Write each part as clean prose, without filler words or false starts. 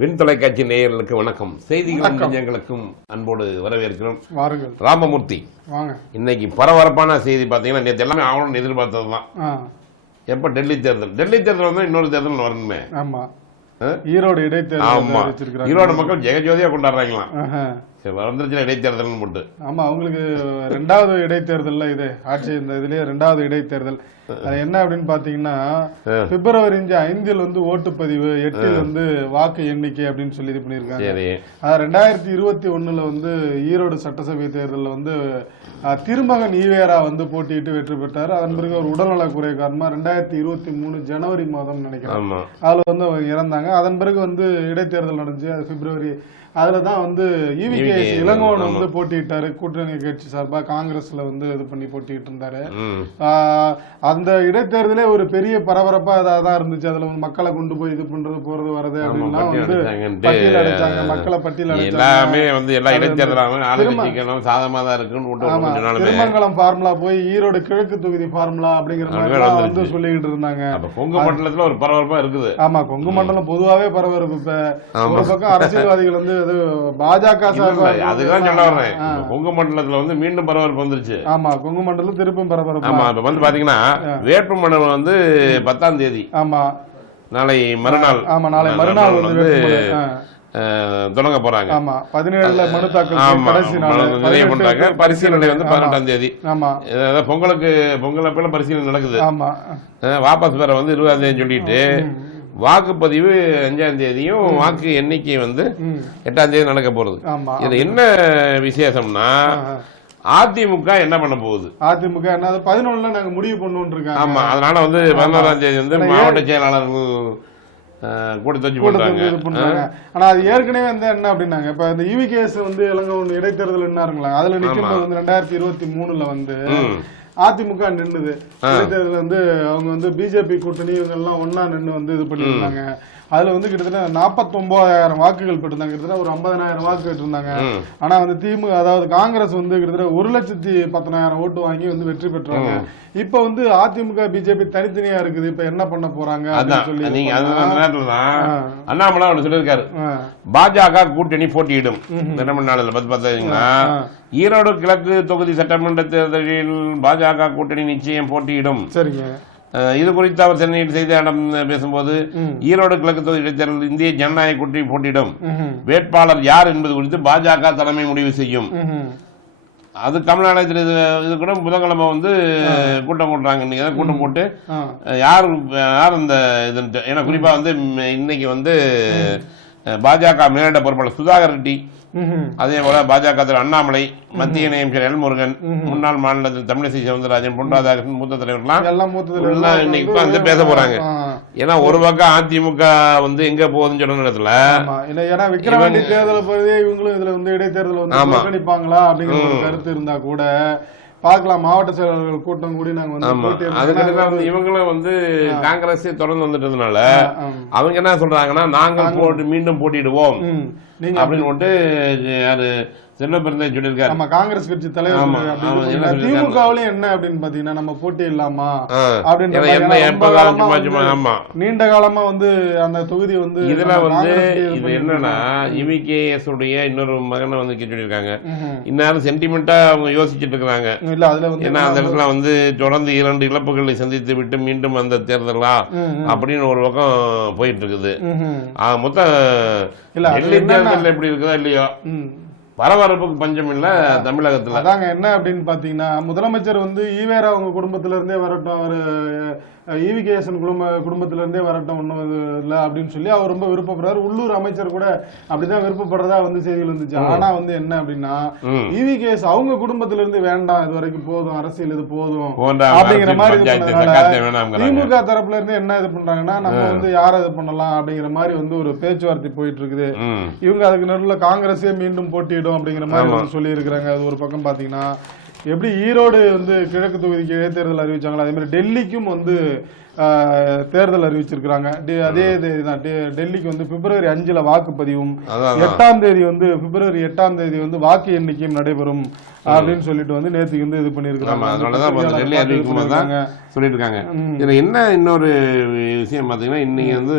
விண் தொலைக்காட்சி நேயர்களுக்கு வணக்கம். செய்திகளும் நெஞ்சங்களுக்கும் அன்போடு வரவேற்கிறோம். வாருங்கள் ராமமூர்த்தி. வாங்க. இன்னைக்கு பரபரப்பான செய்தி பார்த்தீங்கன்னா, நேற்று எல்லாமே ஆகணும்னு எதிர்பார்த்தது தான். எப்போ டெல்லி தேர்தல் வந்து இன்னொரு தேர்தல் வரணுமே. ஆமா, ஈரோடு இடைத்தேர்தல். ஆமா, ஈரோடு மக்கள் ஜெகஜோதியா கொண்டாடுறாங்களாம். வந்துருச்சு இடைத்தேர்தல் போட்டு. ஆமா, அவங்களுக்கு 2வது இடைத்தேர்தல் இது ஆட்சி. இந்த இதுலயே 2வது இடைத்தேர்தல். அது என்ன அப்படின்னு பாத்தீங்கன்னா, பிப்ரவரி 5 வந்து ஓட்டுப்பதிவு, 8 வந்து வாக்கு எண்ணிக்கை அப்படின்னு சொல்லி இது பண்ணிருக்காங்க. 2021 வந்து ஈரோடு சட்டசபை தேர்தலில் வந்து திருமகன் ஈவேரா வந்து போட்டியிட்டு வெற்றி பெற்றாரு. அதன் பிறகு ஒரு உடல்நல குறை காரணமா 2023 ஜனவரி மாதம் நினைக்கிறேன் அதுல வந்து அவங்க இறந்தாங்க. அதன் பிறகு வந்து இடைத்தேர்தல் நடந்துச்சு. அது பிப்ரவரி. அதுலதான் வந்து இவிகேஎஸ் இளங்கோவன் வந்து போட்டியிட்டாரு. கூட்டணி கட்சி சார்பா காங்கிரஸ்ல வந்து இது பண்ணி போட்டிட்டு இருந்தாரு. அந்த இடைத்தேர்தலே ஒரு பெரிய பரபரப்பா தான் இருந்துச்சு. அதுல வந்து மக்களை கொண்டு போய் இது பண்றது போறது வரது அப்படின்னா வந்து பட்டியல் அடைச்சாங்க. மக்களை பட்டியல் திருமங்கலம் ஃபார்முலா போய் ஈரோடு கிழக்கு தொகுதி ஃபார்முலா அப்படிங்கிற மாதிரி வந்து சொல்லிக்கிட்டு இருந்தாங்க. கொங்கு மண்டலத்துல ஒரு பரபரப்பா இருக்குது. ஆமா, கொங்கு மண்டலம் பொதுவாவே பரபரப்பு. இப்ப ஒரு பக்கம் அரசியல்வாதிகள் வந்து பாஜக அதுதான் சொல்ல வர்றேன். கொங்கு மண்டலத்துல வந்து மீண்டும் பரபரப்பு வந்துருச்சு. ஆமா, கொங்கு மண்டலம் திருப்பும் பரபரப்பு. ஆமா, இப்ப வந்து பாத்தீங்கன்னா வேட்புமனு வந்து 10ஆம் தேதி. ஆமா, நாளை மறுநாள். ஆமா, நாளை மறுநாள் வந்து தொடங்க போறாங்க. ஆமா, 17 மனு தாக்கல் கடைசி நாள் நிறைய பண்றாங்க. பரிசீலனை வந்து 18ஆம் தேதி. ஆமா, பொங்கல் அப்ப பரிசீலனை நடக்குது. ஆமா, வாபஸ் பெற வந்து 20ஆம் தேதி சொல்லிட்டு வாக்குப்பதிவு 5ஆம் தேதியும் வாக்கு எண்ணிக்கை வந்து 8ஆம் தேதி நடக்க போறது. இதுல என்ன விசேஷம்னா, அதிமுக என்ன பண்ண போகுது? அதிமுக என்ன 11 நாங்க முடிவு பண்ணோம் இருக்காங்க. ஆமா, அதனால வந்து 11ஆம் தேதி வந்து மாவட்ட செயலாளர்கள் கூட்டத்தொச்சு பண்றாங்க. ஆனா அது ஏற்கனவே வந்து என்ன அப்படின்னாங்க, இப்ப இந்த இவிகேஎஸ் வந்து இளங்கோவன் இடைத்தேர்தல் என்னாருங்களா, அதுல நிக்கும் போது வந்து 2023 வந்து அதிமுக நின்னுது. இடைத்தேர்தல் வந்து அவங்க வந்து பிஜேபி கூட்டணி இவங்க எல்லாம் ஒன்னா நின்று வந்து இது பண்ணிருந்தாங்க. அதுல வந்து கிட்டத்தட்ட 49,000 வாக்குகள் பெற்றிருந்தாங்க. கிட்டத்தட்ட ஒரு 50,000 வாக்கு பெற்றிருந்தாங்க. ஆனா வந்து திமுக, அதாவது காங்கிரஸ் வந்து கிட்டத்தட்ட 1,10,000 ஓட்டு வாங்கி வந்து வெற்றி பெற்றாங்க. இப்ப வந்து அதிமுக பிஜேபி தனித்தனியா இருக்குது. இப்ப என்ன பண்ண போறாங்க அப்படின்னு சொல்லி அண்ணாமலை சொல்லியிருக்காரு, பாஜக கூட்டணி போட்டியிடும். ஈரோடு கிழக்கு தொகுதி சட்டமன்ற தேர்தலில் பாஜக கூட்டணி நிச்சயம் போட்டியிடும். சரிங்க. இது குறித்து அவர் சென்னையில் செய்தியாளர்களிடம் பேசும்போது, ஈரோடு கிழக்கு தொகுதி இடைத்தேர்தல் இந்திய ஜனநாயக கூட்டணி போட்டியிடும். வேட்பாளர் யார் என்பது குறித்து பாஜக தலைமை முடிவு செய்யும். அது தமிழ்நாடு இது கூட புதன்கிழமை வந்து கூட்டம் போடுறாங்க. இன்னைக்கு கூட்டம் போட்டு யார் இந்த இது, ஏன்னா குறிப்பா வந்து இன்னைக்கு வந்து பாஜக மேலிட பொறுப்பாளர் சுதாகர் ரெட்டி, அதே போல பாஜக அண்ணாமலை, மத்திய இணையமைச்சர் எல் முருகன், முன்னாள் மாநிலத்தில் தமிழிசை சவுந்தரராஜன், பொன் ராதாகிருஷ்ணன், மூத்த தலைவர்கள்லாம் இன்னைக்கு வந்து பேச போறாங்க. ஏன்னா ஒரு பக்கம் அதிமுக வந்து எங்க போகுதுன்னு சொன்ன இடத்துல, ஏன்னா விக்கிரவாண்டி தேர்தலை பகுதியே இவங்களும் இதுல வந்து இடைத்தேர்தல் வந்து புறக்கணிப்பாங்களா அப்படிங்கிற ஒரு கருத்து இருந்தா கூட பாக்கலாம். மாவட்ட செயலாளர்கள் கூட்டம் கூடி நாங்க வந்து அதுக்கு இவங்களும் வந்து காங்கிரஸ் தொடர்ந்து வந்துட்டதுனால அவங்க என்ன சொல்றாங்கன்னா, நாங்கள் மீண்டும் போட்டியிடுவோம் அப்படின்னு யாரு செல்வபிரந்தை சொல்லியிருக்காரு. நம்ம காங்கிரஸ் கட்சி தலைவர். திமுகவிலும் என்ன அப்படின்னு பாத்தீங்கன்னா, நம்ம போட்டி இல்லாமா அப்படின்னு நீண்ட காலமா வந்து அந்த தொகுதி வந்து இதுல வந்து இது என்னன்னா, இவிகேஎஸ் உடைய இன்னொரு மகனை வந்து சொல்லியிருக்காங்க. இந்நேரம் சென்டிமெண்டா அவங்க யோசிச்சுட்டு இருக்கிறாங்க. ஏன்னா அந்த இடத்துல வந்து தொடர்ந்து 2 இழப்புகளை சந்தித்து விட்டு மீண்டும் அந்த தேர்தலா அப்படின்னு ஒரு பக்கம் போயிட்டு இருக்குது. மொத்தம் தேர்தல் எப்படி இருக்குதா இல்லையோ, பரபரப்புக்கு பஞ்சம் இல்ல தமிழகத்துல. அதாங்க என்ன அப்படின்னு பாத்தீங்கன்னா, முதலமைச்சர் வந்து ஈவேரா அவங்க குடும்பத்தில இருந்தே வரட்டும், அவரு இவிகேஎஸ் குடும்பத்தில இருந்தே வரட்டும், ஒண்ணும் இல்ல அப்படின்னு சொல்லி அவர் ரொம்ப விருப்பப்படுறாரு. உள்ளூர் அமைச்சர் கூட அப்படிதான் விருப்பப்படுறதா வந்து செய்திகள் இருந்துச்சு. ஆனா வந்து என்ன அப்படின்னா, இவிகேஎஸ் அவங்க குடும்பத்தில இருந்து வேண்டாம், இது வரைக்கும் போதும், அரசியல் இது போதும் அப்படிங்கிற மாதிரி திமுக தரப்புல இருந்து என்ன இது பண்றாங்கன்னா, நம்ம வந்து யார இது பண்ணலாம் அப்படிங்கிற மாதிரி வந்து ஒரு பேச்சுவார்த்தை போயிட்டு இருக்குது. இவங்க அதுக்கு நடுவில் காங்கிரஸே மீண்டும் போட்டியிடும் அப்படிங்கிற மாதிரி சொல்லி இருக்கிறாங்க. அது ஒரு பக்கம் பாத்தீங்கன்னா, எப்படி ஈரோடு வந்து கிழக்கு தொகுதிக்கு இடைத்தேர்தல் அறிவிச்சாங்களோ அதே மாதிரி டெல்லிக்கும் வந்து தேர்தல் அறிவிச்சிருக்கிறாங்க. அதே இதுதான் டெல்லிக்கு வந்து பிப்ரவரி 5 வாக்குப்பதிவும் 8ஆம் தேதி வந்து பிப்ரவரி 8ஆம் தேதி வந்து வாக்கு எண்ணிக்கையும் நடைபெறும் அப்படின்னு சொல்லிட்டு வந்து நேற்றுக்கு வந்து இது பண்ணிருக்காங்க. சொல்லிருக்காங்க. இதுல என்ன இன்னொரு விஷயம் பாத்தீங்கன்னா இன்னைக்கு வந்து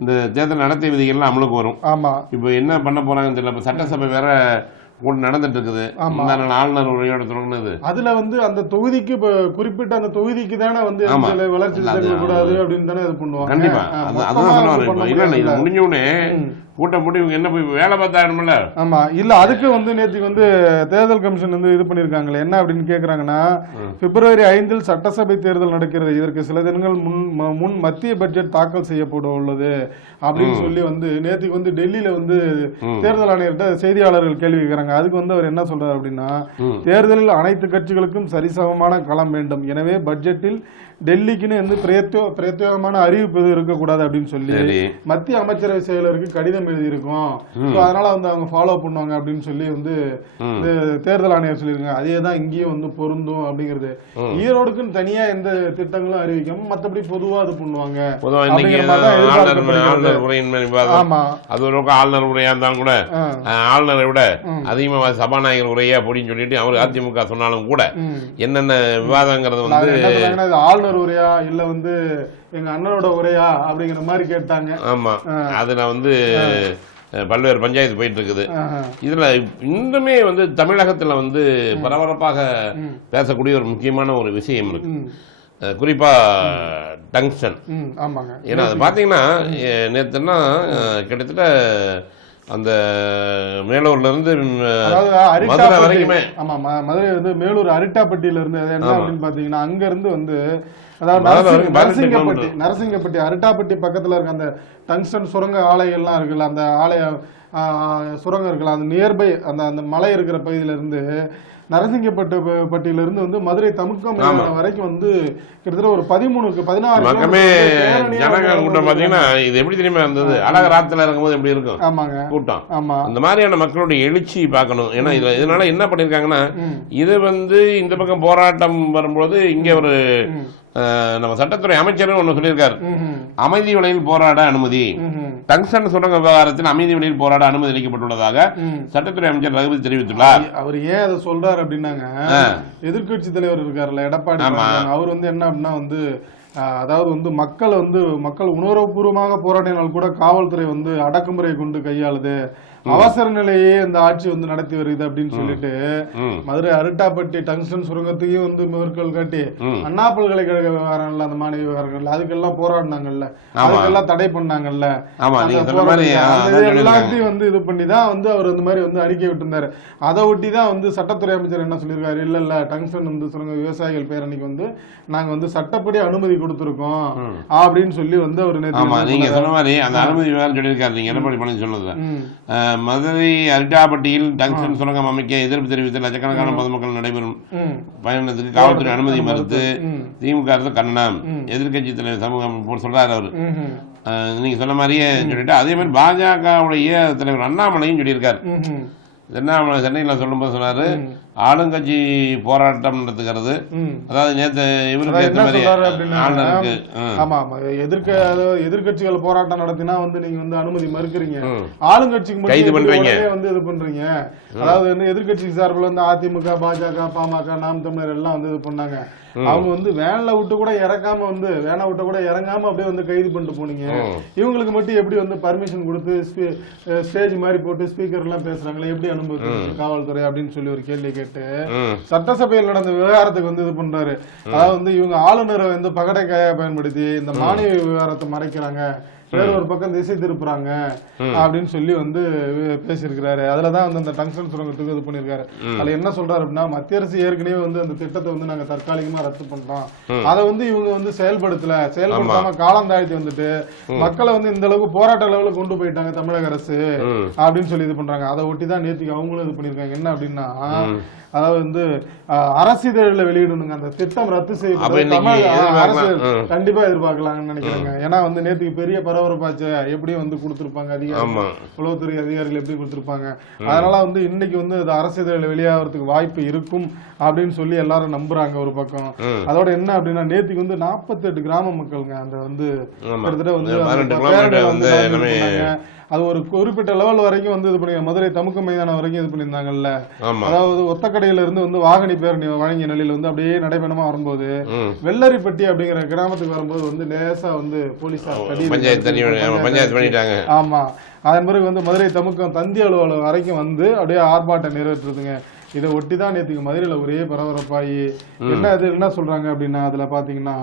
இந்த தேர்தல் நடத்தை விதிகள்லாம் அமலுக்கு வரும். ஆமா, இப்ப என்ன பண்ண போறாங்கன்னு தெரியல. இப்ப சட்டசபை வேற நடந்துட்டு இருக்குது. ஆளுநர் உரையோட தொடங்குனது. அதுல வந்து அந்த தொகுதிக்கு குறிப்பிட்ட அந்த தொகுதிக்கு தானே வந்து வளர்ச்சி திட்டங்கள் கூடாது அப்படின்னு தானே இது பண்ணுவாங்க. கண்டிப்பா அதான் இது முடிஞ்ச உடனே கூட்டம் போட்டு இவங்க என்ன போய் வேலை பார்த்தாருமில்ல. ஆமா, இல்ல அதுக்கு வந்து நேற்றுக்கு வந்து தேர்தல் கமிஷன் வந்து இது பண்ணிருக்காங்களே என்ன அப்படின்னு கேக்குறாங்கன்னா, பிப்ரவரி 5 சட்டசபை தேர்தல் நடக்கிறது. இதற்கு சில தினங்கள் முன் மத்திய பட்ஜெட் தாக்கல் செய்யப்பட உள்ளது அப்படின்னு சொல்லி வந்து நேற்றுக்கு வந்து டெல்லியில வந்து தேர்தல் ஆணையர்கிட்ட செய்தியாளர்கள் கேள்வி கேட்கிறாங்க. அதுக்கு வந்து அவர் என்ன சொல்றாரு அப்படின்னா, தேர்தலில் அனைத்து கட்சிகளுக்கும் சரிசமமான களம் வேண்டும். எனவே பட்ஜெட்டில் டெல்லிக்குன்னு வந்து பிரத்யேகமான அறிவிப்பு இருக்கக்கூடாது அப்படின்னு சொல்லி மத்திய அமைச்சரவை செயலருக்கு கடிதம் எழுதியிருக்கோம். அதனால வந்து அவங்க ஃபாலோ பண்ணுவாங்க அப்படின்னு சொல்லி வந்து தேர்தல் ஆணையர் சொல்லியிருக்காங்க. அதே தான் இங்கேயும் வந்து பொருந்தும் அப்படிங்கிறது. ஈரோடுக்குன்னு தனியா எந்த திட்டங்களும் அறிவிக்காம மற்றபடி பொதுவா அது பண்ணுவாங்க. ஆமா, அது ஒரு ஆளுநர் உரையா இருந்தாலும் கூட ஆளுநரை விட அதிகமா சபாநாயகர் உரையா அப்படின்னு சொல்லிட்டு அவர் அதிமுக சொன்னாலும் கூட என்னென்ன விவாதங்கிறது வந்து ஆளுநர் உரையா இல்ல வந்து எங்க அண்ணனோட உரையா அப்படிங்கிற மாதிரி கேட்டாங்க. ஆமா, அதுல வந்து பல்வேறு பஞ்சாயத்து போயிட்டு இருக்குது. இதுல இன்னுமே வந்து தமிழகத்துல வந்து பரபரப்பாக பேசக்கூடிய ஒரு முக்கியமான ஒரு விஷயம் இருக்கு. குறிப்பா டங்ஸ்டன். ஏன்னா அது பாத்தீங்கன்னா நேற்றுன்னா கிட்டத்தட்ட அந்த மேலூர்ல இருந்து மதுரை வரைக்குமே, ஆமா மதுரை வந்து மேலூர் அரிட்டாப்பட்டியில இருந்து என்ன அப்படின்னு பாத்தீங்கன்னா அங்க இருந்து வந்து அதாவது நரசிங்கப்பட்டி அரிட்டாப்பட்டி பக்கத்துல இருக்க அந்த டங்ஸ்டன் சுரங்க ஆலைகள்லாம் இருக்குல்ல, அந்த ஆலய சுரங்கம் இருக்குல்ல, அந்த நியர்பை அந்த அந்த மலை இருக்கிற பகுதியில இருந்து நரசிங்கப்பட்டியிலிருந்து வந்து மதுரை தமுக்கம் வரைக்கும் வந்து கிட்டத்தட்ட ஒரு 13-16 ஜனங்கள் கூட்டம் பாத்தீங்கன்னா இது எப்படி தெரியுமா இருந்தது, அழகராத்துல இருக்கும்போது எப்படி இருக்கும். ஆமாங்க, கூட்டம். ஆமா, அந்த மாதிரியான மக்களுடைய எழுச்சி பார்க்கணும். ஏன்னா இதனால என்ன பண்ணிருக்காங்கன்னா, இது வந்து இந்த பக்கம் போராட்டம் வரும்போது இங்க ஒரு நம்ம சட்டத்துறை அமைச்சரும் ஒண்ணு சொல்லியிருக்காரு, அமைதி வழியில் போராட அனுமதி. டங்ஸ்டன் சுரங்க விவகாரத்தில் அமைதி வழியில் போராட அனுமதி அளிக்கப்பட்டுள்ளதாக சட்டத்துறை அமைச்சர் ரகுபதி தெரிவித்துள்ளார். அவர் ஏன் அதை சொல்றாரு அப்படின்னாங்க, எதிர்கட்சி தலைவர் இருக்காருல்ல எடப்பாடி, அவர் வந்து என்ன அப்படின்னா வந்து அதாவது வந்து மக்கள் உணர்வுபூர்வமாக போராடினால் கூட காவல்துறை வந்து அடக்குமுறை கொண்டு கையாளுது, அவசர நிலையே இந்த ஆட்சி வந்து நடத்தி வருது அப்படின்னு சொல்லிட்டு மதுரை அரிட்டாப்பட்டி டங்ஸ்டன் சுரங்கத்தையும் வந்து மேற்கோள் காட்டி அண்ணா பல்கலைக்கழக விவகாரங்கள்ல அந்த மாணவி விவகாரங்கள்ல அதுக்கெல்லாம் போராடினாங்கல்ல, அதுக்கெல்லாம் தடை பண்ணாங்கல்ல, எல்லாத்தையும் வந்து இது பண்ணிதான் வந்து அவர் இந்த மாதிரி வந்து அறிக்கை விட்டுருந்தாரு. அதை ஒட்டிதான் வந்து சட்டத்துறை அமைச்சர் என்ன சொல்லியிருக்காரு, இல்ல டங்ஸ்டன் வந்து சுரங்க விவசாயிகள் பேரணிக்கு வந்து நாங்க வந்து சட்டப்படி அனுமதி கொடுத்திருக்கோம் அப்படின்னு சொல்லி வந்து அவர் நீங்க சொன்ன மாதிரி அந்த அனுமதி சொல்லியிருக்காரு. நீங்க எடப்பாடி பழனிசாமி சொன்னது மதுரை அரிட்டாப்பட்டியில் டங்ஸ்டன் சுரங்கம் அமைக்க எதிர்ப்பு தெரிவித்து லட்சக்கணக்கான பொதுமக்கள் நடைபெறும் பயணத்துக்கு காவல்துறை அனுமதி மறுத்து திமுக அரசு கண்டனம். எதிர்கட்சி தலைவர் சமூகம் சொல்றாரு அவரு. நீங்க சொன்ன மாதிரியே சொல்லிட்டு அதே மாதிரி பாஜகவுடைய தலைவர் அண்ணாமலையும் சொல்லியிருக்காரு. அண்ணாமலை சென்னையில் சொல்லும்போது சொன்னாரு, ஆளுங்கட்சி போராட்டம் நடத்துகிறது, அதாவது நேற்று இவருக்கு ஏற்ற மாதிரி ஆளுநருக்கு எதிர்கட்சிகள் போராட்டம் நடத்தினா வந்து நீங்க வந்து அனுமதி மறுக்கிறீங்க, ஆளுங்கட்சிக்கு கைது பண்றீங்க வந்து இது பண்றீங்க. அதாவது வந்து எதிர்கட்சி சார்பில் வந்து அதிமுக, பாஜக, பாமக, நாம் தமிழர் எல்லாம் வந்து இது பண்ணாங்க. அவங்க வந்து வேனை விட்டு கூட இறங்காம அப்படியே வந்து கைது பண்ணிட்டு போனீங்க. இவங்களுக்கு மட்டும் எப்படி வந்து பர்மிஷன் கொடுத்து ஸ்டேஜ் மாதிரி போட்டு ஸ்பீக்கர் எல்லாம் பேசுறாங்களே, எப்படி அனுமதி காவல்துறை அப்படின்னு சொல்லி ஒரு கேள்வி கேட்டு சட்டசபையில் நடந்த விவகாரத்துக்கு வந்து இது பண்றாரு. அதாவது வந்து இவங்க ஆளுநரை வந்து பகடைக்காயா பயன்படுத்தி இந்த மாநில விவகாரத்தை மறைக்கிறாங்க, வேற ஒரு பக்கம் திசை திருப்புறாங்க அப்படின்னு சொல்லி வந்து பேசியிருக்கிறாரு. அதுலதான் வந்து அந்த டங்ஸ்டன் சுரங்கத்துக்கு இது பண்ணிருக்காரு. அதுல என்ன சொல்றாரு அப்படின்னா, மத்திய அரசு ஏற்கனவே வந்து அந்த திட்டத்தை வந்து நாங்க தற்காலிகமா ரத்து பண்றோம், அதை வந்து இவங்க வந்து செயல்படுத்தாம காலம் தாழ்த்தி வந்துட்டு மக்களை வந்து இந்த அளவுக்கு போராட்ட அளவுல கொண்டு போயிட்டாங்க தமிழக அரசு அப்படின்னு சொல்லி இது பண்றாங்க. அதை ஒட்டிதான் நேற்றுக்கு அவங்களும் இது பண்ணிருக்காங்க. என்ன அப்படின்னா, அதாவது வந்து அரசிதழில் வெளியிடணுங்க அந்த திட்டம் ரத்து செய்யப்பட்டு அரசு கண்டிப்பா எதிர்பார்க்கலாம்னு நினைக்கிறாங்க. ஏன்னா வந்து நேற்றுக்கு பெரிய பரவல் பரபரப்பாச்சு, எப்படி வந்து கொடுத்திருப்பாங்க அதிகாரிகள், உளவுத்துறை அதிகாரிகள் எப்படி கொடுத்திருப்பாங்க. அதனால வந்து இன்னைக்கு வந்து அது அரசியல் வெளியாகிறதுக்கு வாய்ப்பு இருக்கும் அப்படின்னு சொல்லி எல்லாரும் நம்புறாங்க ஒரு பக்கம். அதோட என்ன அப்படின்னா நேத்துக்கு வந்து 48 கிராம மக்களுங்க அந்த வந்து கிட்டத்தட்ட வந்து அது ஒரு குறிப்பிட்ட லெவல் வரைக்கும் வந்து இது பண்ணி மதுரை தமுக்க மைதானம் வரைக்கும் இது பண்ணியிருந்தாங்கல்ல. அதாவது ஒத்தக்கடையில இருந்து வந்து வாகனி பேரணி வழங்கிய நிலையில வந்து அப்படியே நடைபெணமா வரும்போது வெள்ளரிப்பட்டி அப்படிங்கிற கிராமத்துக்கு வரும்போது வந்து லேசா வந்து போலீசார் பண்ணிட்டாங்க. ஆமா, அதன் பிறகு வந்து மதுரை தமுக்கம் தந்தி அலுவலகம் வரைக்கும் வந்து அப்படியே ஆர்ப்பாட்டம் நிறைவேற்றுதுங்க. இதை ஒட்டிதான் நேற்றுக்கு மதுரையில ஒரே பரபரப்பாயி என்ன சொல்றாங்க அப்படின்னா அதுல பாத்தீங்கன்னா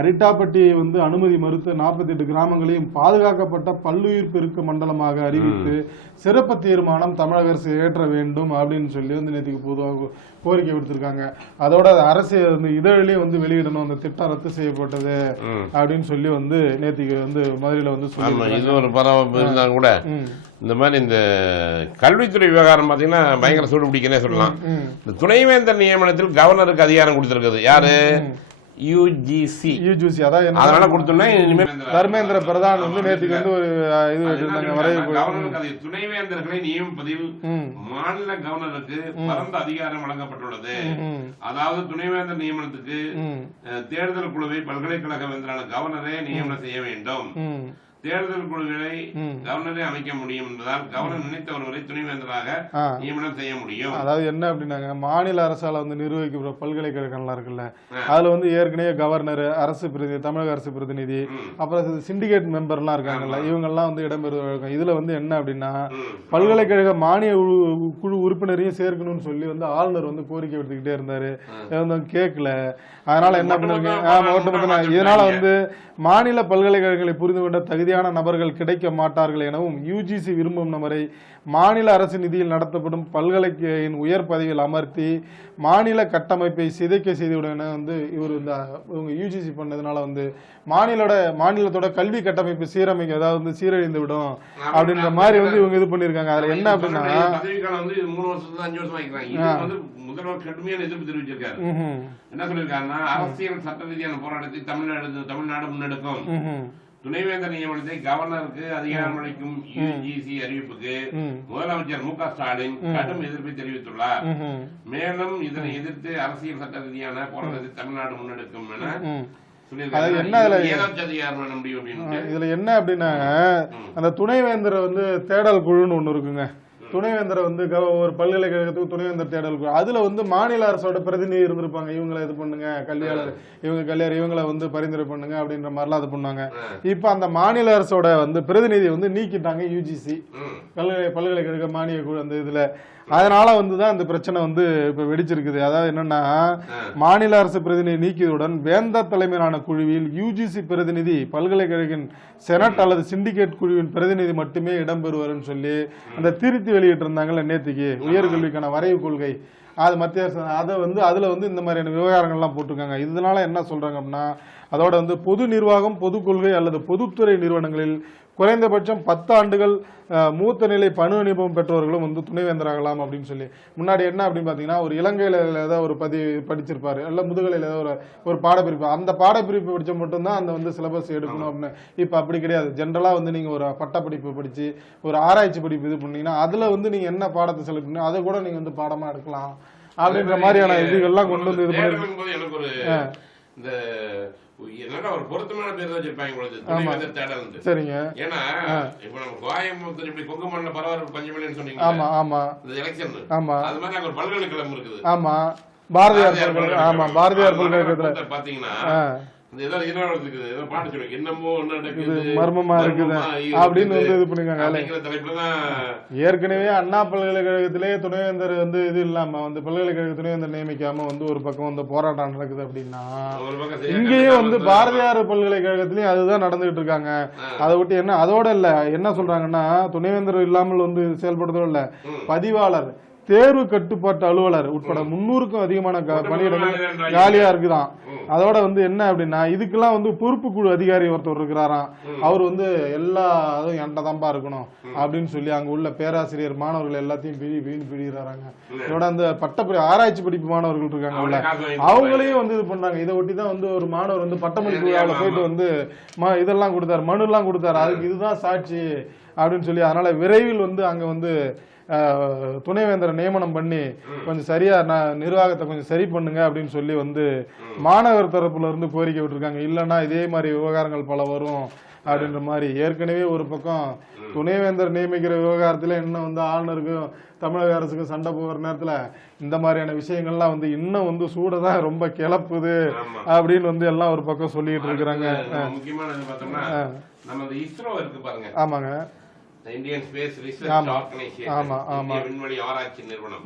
அரிட்டாப்பட்டி வந்து அனுமதி மறுத்து 48 கிராமங்களையும் பாதுகாக்கப்பட்ட பல்லுயிர் பெருக்க மண்டலமாக அறிவித்து சிறப்பு தீர்மானம் தமிழக அரசு ஏற்ற வேண்டும் அப்படின்னு சொல்லி வந்து நேற்றுக்கு பொதுவாக கோரிக்கை விடுத்திருக்காங்க. அதோட அரசு வந்து இதழிலேயே வந்து வெளியிடணும், அந்த திட்டம் ரத்து செய்யப்பட்டது அப்படின்னு சொல்லி வந்து நேற்றுக்கு வந்து மதுரையில வந்து சொல்லி இது ஒரு பரபரப்பு இருந்தா கூட இந்த மாதிரி இந்த கல்வித்துறை விவகாரம் பாத்தீங்கன்னா பயங்கர சூடு பிடிக்கனே சொல்லலாம். இந்த துணைவேந்தர் நியமனத்தில் கவர்னருக்கு அதிகாரம் கொடுத்திருக்குது யாரு? யுஜிசி. அதனால கொடுத்தோம்னா தர்மேந்திர பிரதான் வந்து நேற்றுக்கு வந்து ஒரு இது வச்சிருந்தாங்க. துணைவேந்தர்களை நியமிப்பதில் மாநில கவர்னருக்கு பரந்த அதிகாரம் வழங்கப்பட்டுள்ளது. அதாவது துணைவேந்தர் நியமனத்துக்கு தேர்தல் குழுவை பல்கலைக்கழக வேந்தரான கவர்னரே நியமனம் செய்ய வேண்டும். தேர்தல் குழுக்களை கவர்னரே அமைக்க முடியும் என்பதால் கவர்னர் நினைத்த ஒருவரை துணைவேந்தராக நியமனம் செய்ய முடியும். அதாவது என்ன அப்படின்னாங்க, மாநில அரசால வந்து நிர்வகிக்கிற பல்கலைக்கழகம்லாம் இருக்குல்ல, அதுல வந்து ஏற்கனவே கவர்னர், அரசு பிரதிநிதி, தமிழக அரசு பிரதிநிதி, அப்புறம் சிண்டிகேட் மெம்பர்லாம் இருக்காங்கல்ல, இவங்கெல்லாம் வந்து இடம்பெறுவாங்க. இதுல வந்து என்ன அப்படின்னா பல்கலைக்கழக மானிய குழு உறுப்பினரையும் சேர்க்கணும்னு சொல்லி வந்து ஆளுநர் வந்து கோரிக்கை விடுத்துக்கிட்டே இருந்தாரு, கேட்கல. அதனால என்ன பண்ணுங்க, இதனால வந்து மாநில பல்கலைக்கழகங்களை புரிந்து கொண்ட தகுதியான நபர்கள் கிடைக்க மாட்டார்கள் எனவும் யுஜிசி விரும்பும் நபரை மாநில அரசு நிதியில் நடத்தப்படும் பல்கலைக்கழகின் உயர் பதவியில் அமர்த்தி மாநில கட்டமைப்பை சிதைக்க செய்துவிடும் வந்து இவர் இந்த இவங்க யுஜிசி பண்ணதுனால வந்து மாநிலத்தோட கல்வி கட்டமைப்பு சீரமைக்க அதாவது வந்து சீரழிந்து விடும் அப்படின்ற மாதிரி வந்து இவங்க இது பண்ணிருக்காங்க. அதுல என்ன அப்படின்னா முதல்வர் கடுமையான எதிர்ப்பு தெரிவிச்சிருக்காரு. என்ன சொல்லிருக்காருன்னா அரசியல் சட்ட ரீதியான போராட்டத்தை தமிழ்நாடு முன்னெடுக்கும். துணைவேந்தர் நியமனத்தை கவர்னருக்கு அதிகாரம் அளிக்கும் யுஜிசி அறிவிப்புக்கு முதலமைச்சர் மு க ஸ்டாலின் கடும் எதிர்ப்பை தெரிவித்துள்ளார். மேலும் இதனை எதிர்த்து அரசியல் சட்ட ரீதியான போராட்டத்தை தமிழ்நாடு முன்னெடுக்கும் என இதுல என்ன அப்படின்னா அந்த துணைவேந்தரை வந்து தேடல் குழுன்னு ஒண்ணு இருக்குங்க. துணைவேந்தரை வந்து ஒரு பல்கலைக்கழகத்துக்கு துணைவேந்தர் தேடல் குழு, அதுல வந்து மாநில அரசோட பிரதிநிதி இருந்திருப்பாங்க. இவங்களை இது பண்ணுங்க, கல்வியாளர் இவங்களை வந்து பரிந்துரை பண்ணுங்க அப்படின்ற மாதிரிலாம் இது பண்ணாங்க. இப்ப அந்த மாநில அரசோட வந்து பிரதிநிதி வந்து நீக்கிட்டாங்க யுஜிசி பல்கலைக்கழக மானிய குழு அந்த இதுல. அதனால வந்துதான் இந்த பிரச்சனை வந்து இப்ப வெடிச்சிருக்குது. அதாவது என்னன்னா மாநில அரசு பிரதிநிதி நீக்கியதுடன் வேந்தர் தலைமையிலான குழுவில் யுஜிசி பிரதிநிதி பல்கலைக்கழகின் செனட் அல்லது சிண்டிகேட் குழுவின் பிரதிநிதி மட்டுமே இடம்பெறுவார்னு சொல்லி அந்த திருத்தி வெளியிட்டு இருந்தாங்கல்ல நேற்றுக்கு உயர்கல்விக்கான வரைவு கொள்கை, அது மத்திய அரசு அதை வந்து அதுல வந்து இந்த மாதிரியான விவகாரங்கள்லாம் போட்டிருக்காங்க. இதனால என்ன சொல்றாங்க அப்படின்னா அதோட வந்து பொது நிர்வாகம், பொது கொள்கை அல்லது பொதுத்துறை நிறுவனங்களில் குறைந்தபட்சம் 10 ஆண்டுகள் மூத்த நிலை பணி அனுபவம் பெற்றவர்களும் வந்து துணைவேந்தராகலாம் அப்படின்னு சொல்லி. முன்னாடி என்ன அப்படின்னு பாத்தீங்கன்னா ஒரு இலங்கையில ஏதாவது ஒரு படிச்சிருப்பாரு, இல்ல முதுகலையில ஏதாவது ஒரு பாடப்பிரிப்பு, அந்த பாடப்பிரிப்பு படிச்ச மட்டும்தான் அந்த வந்து சிலபஸ் எடுக்கணும் அப்படின்னு. இப்ப அப்படி கிடையாது. ஜென்ரலா வந்து நீங்க ஒரு பட்டப்படிப்பு படிச்சு ஒரு ஆராய்ச்சி படிப்பு இது பண்ணீங்கன்னா அதுல வந்து நீங்க என்ன பாடத்தை செலக்ட் பண்ணி அதை கூட நீங்க வந்து பாடமா எடுக்கலாம் அப்படின்ற மாதிரியான இதுகள்லாம் கொண்டு வந்து இது பண்ணி ஒரு பொருத்தமான பேர் தான் வச்சிருப்பாங்க தேடல். சரிங்க. ஏன்னா இப்ப நம்ம கோயம்புத்தூர் இப்படி கொங்கு மண்டல பரவாயில்ல பஞ்சமலைன்னு சொன்னீங்க. ஆமா ஆமா. எலெக்ஷன். ஆமா. அது மாதிரி அங்க ஒரு பல்கலைக்கழகம் இருக்குது. ஆமா. பாரதியார் பல்கலைக்கழகத்துல பாத்தீங்கன்னா ஏற்கனவே அண்ணா பல்கலைக்கழகத்திலே துணைவேந்தர் வந்து இது இல்லாம வந்து பல்கலைக்கழக துணைவேந்தர் நியமிக்காம வந்து ஒரு பக்கம் வந்து போராட்டம் நடக்குது அப்படின்னா இங்கேயும் வந்து பாரதியார் பல்கலைக்கழகத்திலயும் அதுதான் நடந்துகிட்டு இருக்காங்க. அதை விட்டு என்ன அதோட இல்ல என்ன சொல்றாங்கன்னா துணைவேந்தர் இல்லாமல் வந்து செயல்படுறதோ இல்ல பதிவாளர் தேர்வு கட்டுப்பாட்டு அலுவலர் உட்பட 300க்கும் அதிகமான பணியிடங்கள் காலியா இருக்குதான். அதோட வந்து என்ன அப்படின்னா இதுக்கெல்லாம் வந்து பொறுப்பு குழு அதிகாரி ஒருத்தர் இருக்கிறாராம். அவர் வந்து எல்லா அதுவும் என்கிட்ட தான்பா இருக்கணும் அப்படின்னு சொல்லி அங்க உள்ள பேராசிரியர் மாணவர்கள் எல்லாத்தையும் பிடிக்கிறாங்க. இதோட அந்த பட்டப்படி ஆராய்ச்சி படிப்பு மாணவர்கள் இருக்காங்க, அவங்களையும் வந்து இது பண்றாங்க. இதை ஒட்டிதான் வந்து ஒரு மாணவர் வந்து பட்டமளிப்பு விழாவில் போயிட்டு வந்து இதெல்லாம் கொடுத்தாரு, மனு எல்லாம் கொடுத்தாரு. அதுக்கு இதுதான் சாட்சி அப்படின்னு சொல்லி, அதனால விரைவில் வந்து அங்க வந்து துணைவேந்தரை நியமனம் பண்ணி கொஞ்சம் சரியா நிர்வாகத்தை கொஞ்சம் சரி பண்ணுங்க அப்படின்னு சொல்லி வந்து மாணவர் தரப்புல இருந்து கோரிக்கை விட்டுருக்காங்க. இல்லைன்னா இதே மாதிரி விவகாரங்கள் பல வரும் அப்படின்ற மாதிரி. ஏற்கனவே ஒரு பக்கம் துணைவேந்தர் நியமிக்கிற விவகாரத்துல இன்னும் வந்து ஆளுநருக்கும் தமிழக அரசுக்கும் சண்டை போகிற நேரத்துல இந்த மாதிரியான விஷயங்கள்லாம் வந்து இன்னும் வந்து சூடதான் ரொம்ப கிளப்புது அப்படின்னு வந்து எல்லாம் ஒரு பக்கம் சொல்லிட்டு இருக்கிறாங்க. ஆமாங்க, இந்தியன் ஸ்பேஸ் ரிசர்ச் ஆர்கனைசேஷன், இந்திய விண்வெளி ஆராய்ச்சி நிறுவனம்,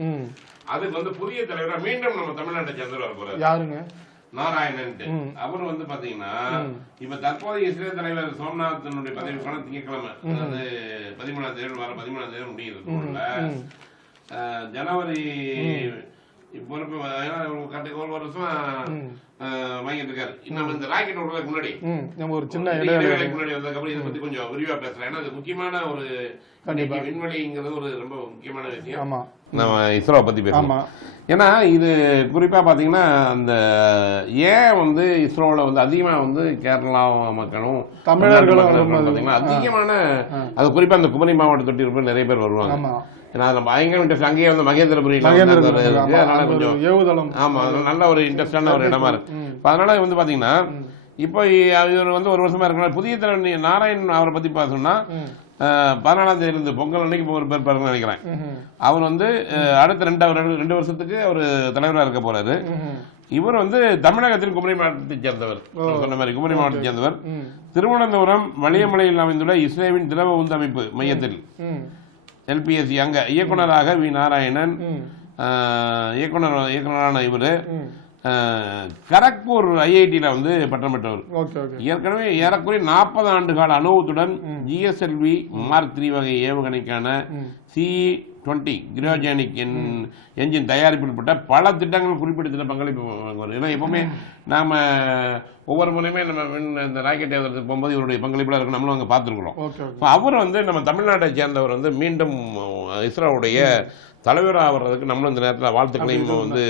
அதுக்கு வந்து புதிய தலைவரா மீண்டும் நம்ம தமிழ்நாட்டை சேர்ந்து வர போறாரு. யாருங்க? நாராயணன். அவர் வந்து பாத்தீங்கன்னா இப்ப தற்போதைய இஸ்ரேல் தலைவர் சோம்நாத்தினுடைய பதவிக்கான திங்கட்கிழமை, அதாவது 13ஆம் தேதி வர 13ஆம் தேதி முடியுது. ஜனவரி பொறுப்பு ஒரு வருஷம் வாங்கிட்டு இருக்காரு. இன்னும் இந்த ராக்கெட் விடுறதுக்கு முன்னாடி நம்ம ஒரு சின்ன இடைவேளைக்கு முன்னாடி வந்ததுக்கப்புறம் இதை பத்தி கொஞ்சம் விரிவா பேசுறேன். ஏன்னா அது முக்கியமான ஒரு விண்வெளிங்கிறது ஒரு ரொம்ப முக்கியமான விஷயம். நம்ம இஸ்ரோவை பத்தி பேசணும். ஏன்னா இது குறிப்பா பாத்தீங்கன்னா அந்த ஏன் வந்து இஸ்ரோல வந்து அதிகமா வந்து கேரளா மக்களும் தமிழர்களும் பாத்தீங்கன்னா அதிகமான அது குறிப்பா அந்த குமரி மாவட்ட தொட்டி நிறைய பேர் வருவாங்க. ஏன்னா அதுல பயங்கர இன்ட்ரெஸ்ட். அங்கேயே வந்து மகேந்திரபுரி இருக்கு, அதனால கொஞ்சம் ஏவுதளம். ஆமா, நல்ல ஒரு இன்ட்ரெஸ்டான ஒரு இடமா இருக்கு. அதனால வந்து பாத்தீங்கன்னா இப்போ இவர் வந்து ஒரு வருஷமா இருக்கிற புதிய தலைவர் நாராயணன் அவரை பத்தி பார்த்தோம்னா 14ஆம் தேதி இருந்து பொங்கல் அன்னைக்கு ஒரு பேர் பாருங்க நினைக்கிறேன். அவர் வந்து அடுத்த 2 வருஷத்துக்கு அவர் தலைவராக இருக்க போறாரு. இவர் வந்து தமிழகத்தில் குமரி மாவட்டத்தை சேர்ந்தவர். சொன்ன மாதிரி குமரி மாவட்டத்தை சேர்ந்தவர். திருவனந்தபுரம் வலியமலையில் அமைந்துள்ள இஸ்ரேவின் திரவ உந்து அமைப்பு மையத்தில் LPSC அங்க இயக்குநராக வி நாராயணன் இயக்குநரான இவரு கரக்பூர் IIT வந்து பட்டம் பெற்றவர். ஏற்கனவே ஏறக்குறைய 40 ஆண்டு கால அனுபவத்துடன் GSLV Mark 3 வகை ஏவுகணைக்கான CE-20 கிரியோஜெனிக் என்ஜின் தயாரிப்பில் பட்ட பல திட்டங்கள் குறிப்பிட்ட பங்களிப்பு. ஏன்னா எப்பவுமே நாம ஒவ்வொரு முறையுமே நம்ம இந்த ராக்கெட் ஏவுறதுக்கு போகும்போது இவருடைய பங்களிப்புல இருக்கு, நம்மளும் அங்கே பார்த்துருக்கிறோம். அவர் வந்து நம்ம தமிழ்நாட்டை சேர்ந்தவர் வந்து மீண்டும் இஸ்ரோவுடைய தலைவராக வர்றதுக்கு நம்மளும் இந்த நேரத்தில் வாழ்த்துக்களையும் வந்து